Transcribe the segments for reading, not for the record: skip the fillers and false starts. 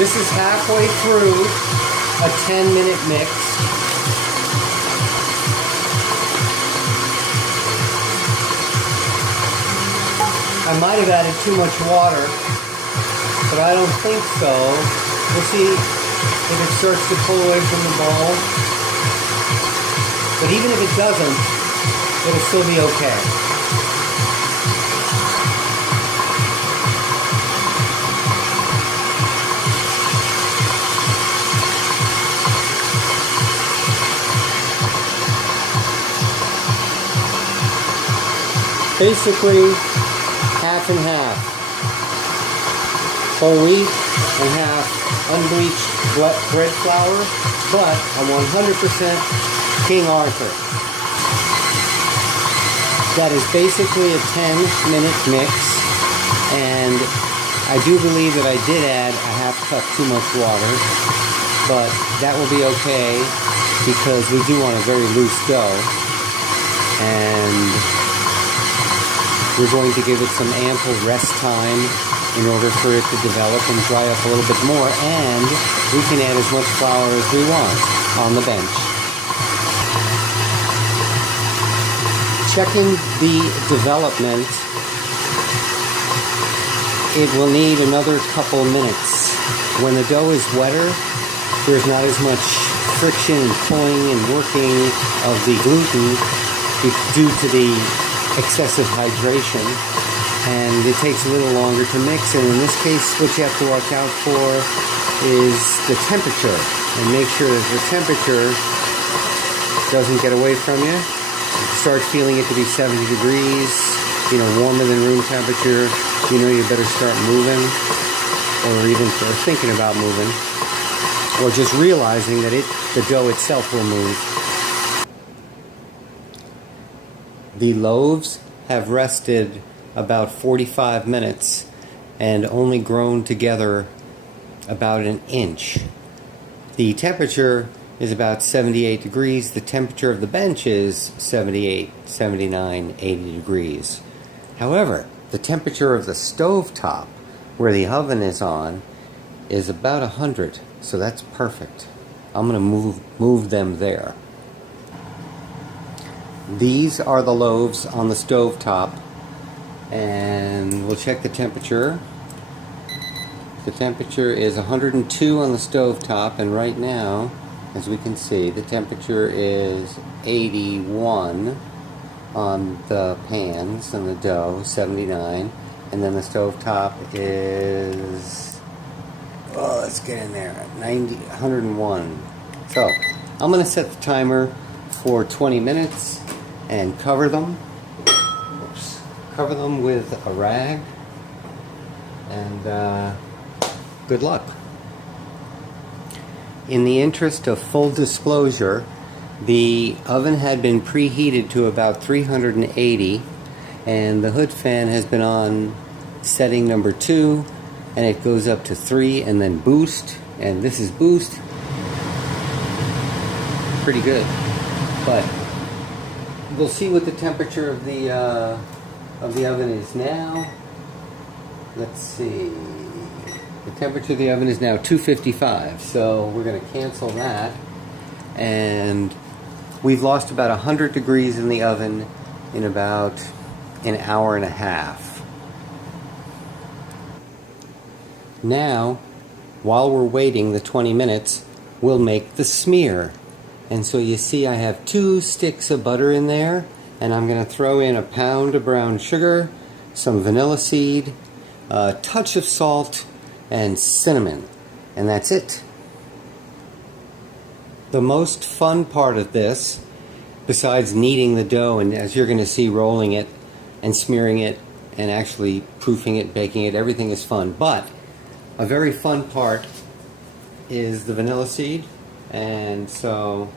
This is halfway through a 10-minute mix. I might have added too much water, but I don't think so. We'll see if it starts to pull away from the bowl. But even if it doesn't, it'll still be okay. Basically, half and half. Whole wheat and half unbleached bread flour, but a 100% King Arthur. That is basically a 10-minute mix, and I do believe that I did add a half cup too much water, but that will be okay because we do want a very loose dough, and we're going to give it some ample rest time in order for it to develop and dry up a little bit more, and we can add as much flour as we want on the bench. Checking the development, it will need another couple minutes. When the dough is wetter, there's not as much friction and pulling and working of the gluten due to the excessive hydration, and it takes a little longer to mix. And in this case, what you have to watch out for is the temperature, and make sure that the temperature doesn't get away from you. Start feeling it to be 70 degrees, warmer than room temperature, you better start moving, or even thinking about moving, or just realizing that the dough itself will move. The loaves have rested about 45 minutes and only grown together about an inch. The temperature is about 78 degrees. The temperature of the bench is 78, 79, 80 degrees. However, the temperature of the stove top, where the oven is on, is about 100, so that's perfect. I'm going to move them there. These are the loaves on the stove top, and we'll check the temperature. The temperature is 102 on the stove top, and right now, as we can see, the temperature is 81 on the pans and the dough, 79, and then the stove top is, let's get in there, 101. So, I'm going to set the timer for 20 minutes and cover them. Cover them with a rag, and good luck. In the interest of full disclosure, the oven had been preheated to about 380, and the hood fan has been on setting number 2, and it goes up to 3 and then boost, and this is boost. Pretty good. But we'll see what the temperature of the oven is now. Let's see. The temperature of the oven is now 255, so we're going to cancel that. And we've lost about 100 degrees in the oven in about an hour and a half. Now, while we're waiting the 20 minutes, we'll make the smear. And so you see I have 2 sticks of butter in there, and I'm going to throw in a pound of brown sugar, some vanilla seed, a touch of salt, and cinnamon, and that's it. The most fun part of this, besides kneading the dough, and as you're going to see, rolling it and smearing it and actually proofing it, baking it, everything is fun, but a very fun part is the vanilla seed. And so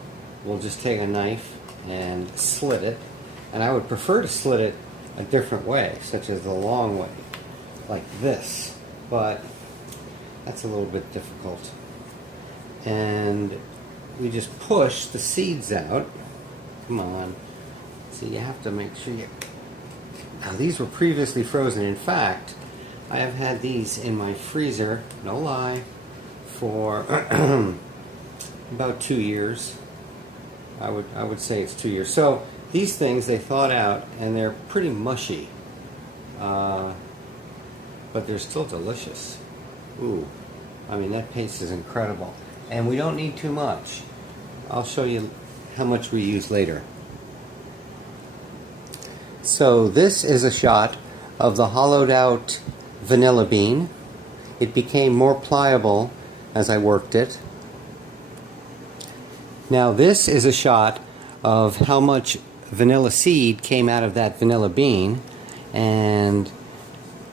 we'll just take a knife and slit it, and I would prefer to slit it a different way, such as the long way, like this, but that's a little bit difficult. And we just push the seeds out. Come on. So you have to make sure you... Now these were previously frozen. In fact, I have had these in my freezer, no lie, for about 2 years. I would say it's 2 years. So these things, they thawed out and they're pretty mushy, but they're still delicious. Ooh, I mean, that paste is incredible, and we don't need too much. I'll show you how much we use later. So this is a shot of the hollowed out vanilla bean. It became more pliable as I worked it. Now this is a shot of how much vanilla seed came out of that vanilla bean, and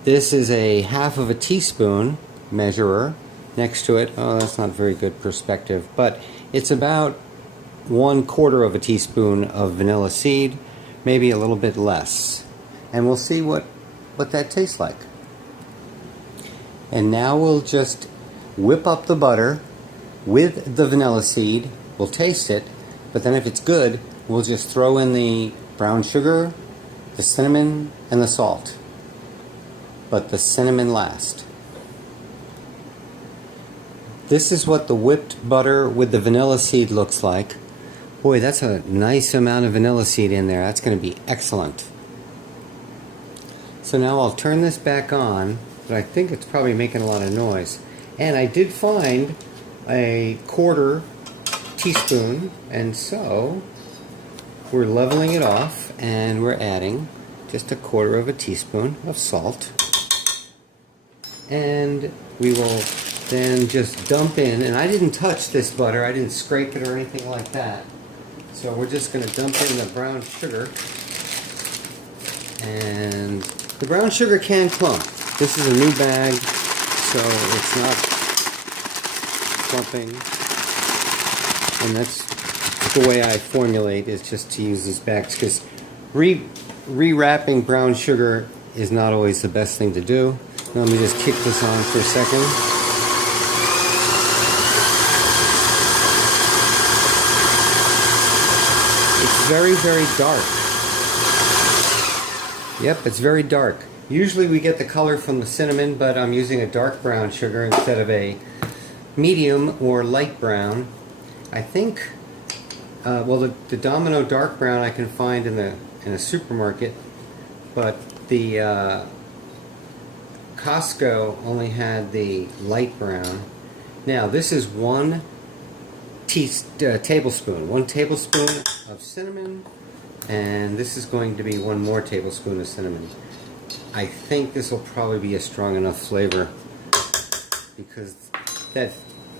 this is a half of a teaspoon measurer next to it. Oh, that's not very good perspective, but it's about 1/4 of a teaspoon of vanilla seed, maybe a little bit less, and we'll see what that tastes like. And now we'll just whip up the butter with the vanilla seed. We'll taste it, but then if it's good, we'll just throw in the brown sugar, the cinnamon, and the salt. But the cinnamon last. This is what the whipped butter with the vanilla seed looks like. Boy, that's a nice amount of vanilla seed in there. That's going to be excellent. So now I'll turn this back on, but I think it's probably making a lot of noise. And I did find a 1/4 teaspoon, and so we're leveling it off and we're adding just a 1/4 of a teaspoon of salt. And we will then just dump in, and I didn't touch this butter, I didn't scrape it or anything like that. So we're just going to dump in the brown sugar. And the brown sugar can clump. This is a new bag, so it's not clumping. And that's the way I formulate, is just to use these bags, because re-wrapping brown sugar is not always the best thing to do. Now, let me just kick this on for a second. It's very, very dark. Yep, it's very dark. Usually we get the color from the cinnamon, but I'm using a dark brown sugar instead of a medium or light brown. I think, well, the Domino dark brown I can find in a supermarket, but the Costco only had the light brown. Now this is 1 tablespoon. 1 tablespoon of cinnamon, and this is going to be 1 more tablespoon of cinnamon. I think this will probably be a strong enough flavor, because that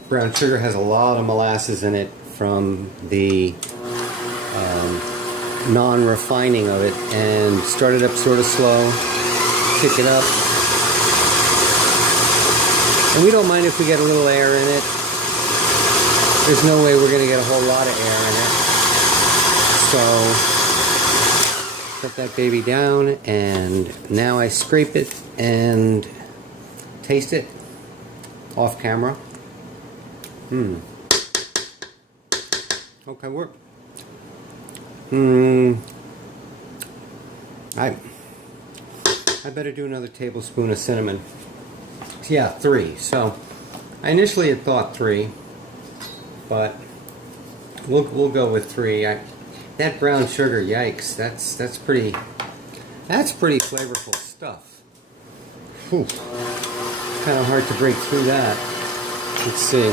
brown sugar has a lot of molasses in it from the non-refining of it. And start it up sort of slow, pick it up, and we don't mind if we get a little air in it. There's no way we're going to get a whole lot of air in it. So set that baby down, and now I scrape it and taste it off camera. Okay, we're I better do another tablespoon of cinnamon. Yeah, 3. So I initially had thought 3, but we'll go with 3. That brown sugar, yikes! That's pretty flavorful stuff. Whew. It's kind of hard to break through that. Let's see.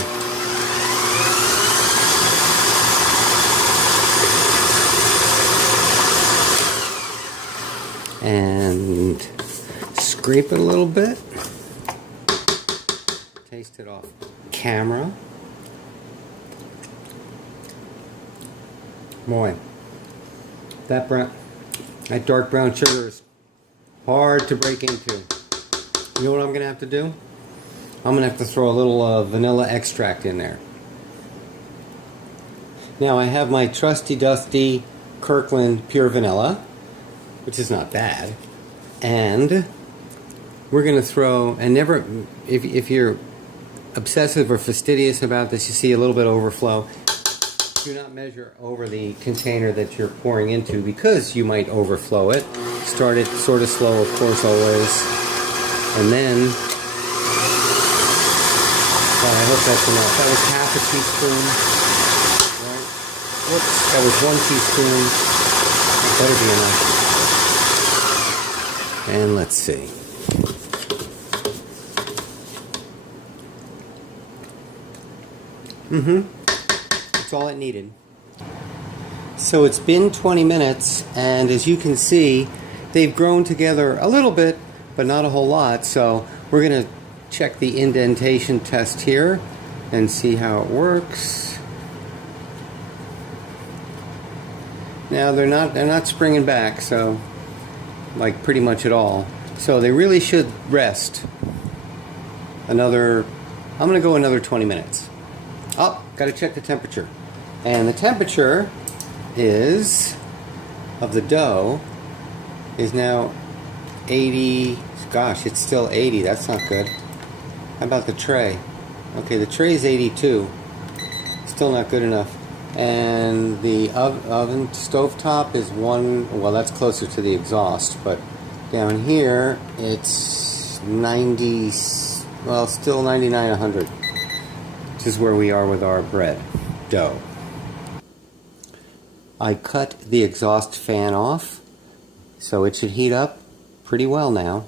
And scrape it a little bit. Taste it off camera. Boy, that dark brown sugar is hard to break into. You know what I'm going to have to do? I'm going to have to throw a little vanilla extract in there. Now I have my trusty dusty Kirkland pure vanilla, which is not bad, and we're going to throw, and never, if you're obsessive or fastidious about this, you see a little bit of overflow, do not measure over the container that you're pouring into, because you might overflow it. Start it sort of slow, of course, always, and then hope that's enough. That was half a teaspoon. Right? Whoops, that was 1 teaspoon. That better be enough. And let's see. That's all it needed. So it's been 20 minutes, and as you can see, they've grown together a little bit, but not a whole lot. So we're going to check the indentation test here and see how it works. Now they're not springing back, so like pretty much at all. So they really should rest I'm going to go another 20 minutes. Oh, got to check the temperature. And the temperature of the dough is now 80. Gosh, it's still 80. That's not good. How about the tray? Okay, the tray is 82. Still not good enough. And the oven stovetop is well, that's closer to the exhaust, but down here it's 90, well, still 99, 100. Which is where we are with our bread dough. I cut the exhaust fan off, so it should heat up pretty well now.